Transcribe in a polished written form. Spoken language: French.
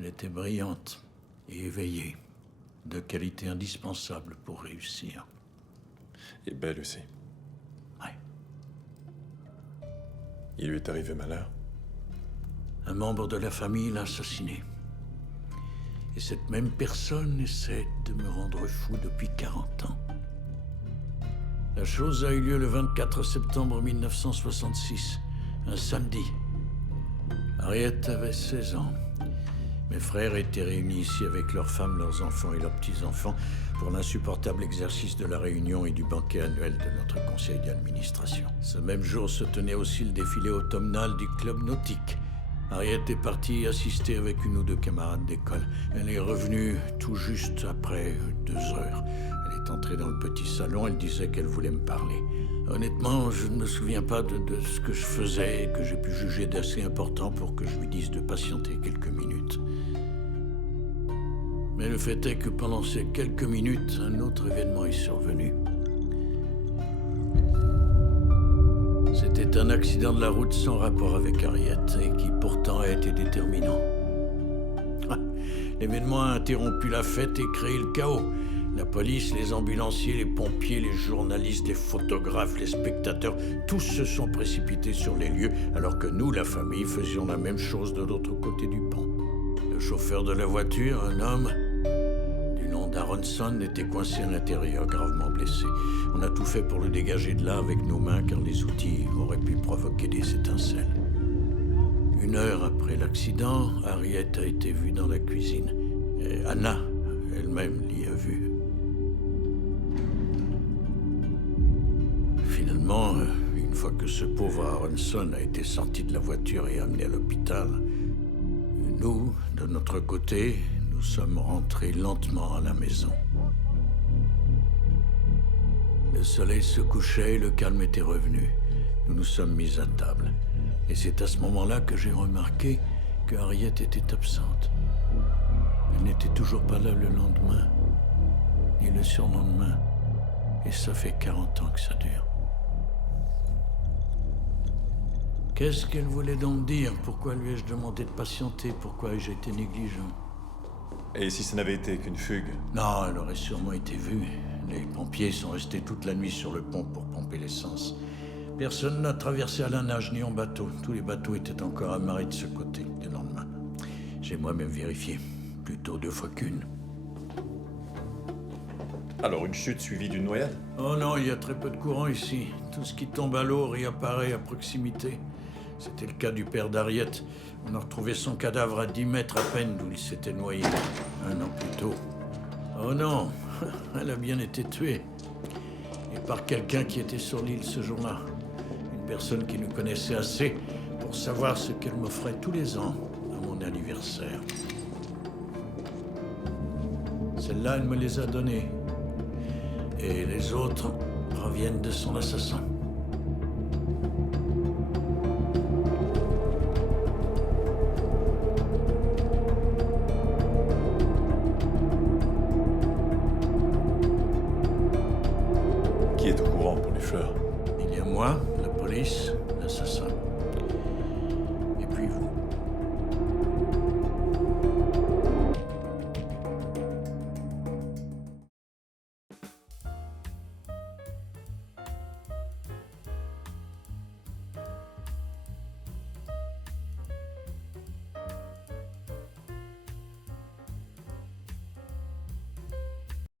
Elle était brillante et éveillée, de qualité indispensable pour réussir. Et belle aussi. Ouais. Il lui est arrivé malheur. Un membre de la famille l'a assassiné. Et cette même personne essaie de me rendre fou depuis 40 ans. La chose a eu lieu le 24 septembre 1966, un samedi. Harriet avait 16 ans. Mes frères étaient réunis ici avec leurs femmes, leurs enfants et leurs petits-enfants pour l'insupportable exercice de la réunion et du banquet annuel de notre conseil d'administration. Ce même jour se tenait aussi le défilé automnal du club nautique. Harriet est partie assister avec une ou deux camarades d'école. Elle est revenue tout juste après 2 heures. Elle est entrée dans le petit salon, elle disait qu'elle voulait me parler. Honnêtement, je ne me souviens pas de ce que je faisais et que j'ai pu juger d'assez important pour que je lui dise de patienter quelques minutes. Mais le fait est que pendant ces quelques minutes, un autre événement est survenu. C'était un accident de la route sans rapport avec Harriet et qui pourtant a été déterminant. L'événement a interrompu la fête et créé le chaos. La police, les ambulanciers, les pompiers, les journalistes, les photographes, les spectateurs, tous se sont précipités sur les lieux alors que nous, la famille, faisions la même chose de l'autre côté du pont. Le chauffeur de la voiture, un homme du nom d'Aronson, était coincé à l'intérieur, gravement blessé. On a tout fait pour le dégager de là avec nos mains car les outils auraient pu provoquer des étincelles. 1 heure après l'accident, Harriet a été vue dans la cuisine. Et Anna elle-même l'y a vue. Finalement, une fois que ce pauvre Aronson a été sorti de la voiture et amené à l'hôpital, nous, de notre côté, nous sommes rentrés lentement à la maison. Le soleil se couchait et le calme était revenu. Nous nous sommes mis à table. Et c'est à ce moment-là que j'ai remarqué que Harriet était absente. Elle n'était toujours pas là le lendemain, ni le surlendemain. Et ça fait 40 ans que ça dure. Qu'est-ce qu'elle voulait donc dire? Pourquoi lui ai-je demandé de patienter? Pourquoi ai-je été négligent? Et si ça n'avait été qu'une fugue? Non, elle aurait sûrement été vue. Les pompiers sont restés toute la nuit sur le pont pour pomper l'essence. Personne n'a traversé à la nage ni en bateau. Tous les bateaux étaient encore amarrés de ce côté le lendemain. J'ai moi-même vérifié. Plutôt 2 fois qu'une. Alors une chute suivie d'une noyade? Oh non, il y a très peu de courant ici. Tout ce qui tombe à l'eau réapparaît à proximité. C'était le cas du père d'Harriet. On a retrouvé son cadavre à 10 mètres à peine d'où il s'était noyé 1 an plus tôt. Oh non, elle a bien été tuée. Et par quelqu'un qui était sur l'île ce jour-là. Une personne qui nous connaissait assez pour savoir ce qu'elle m'offrait tous les ans à mon anniversaire. Celle-là, elle me les a donnés. Et les autres proviennent de son assassin.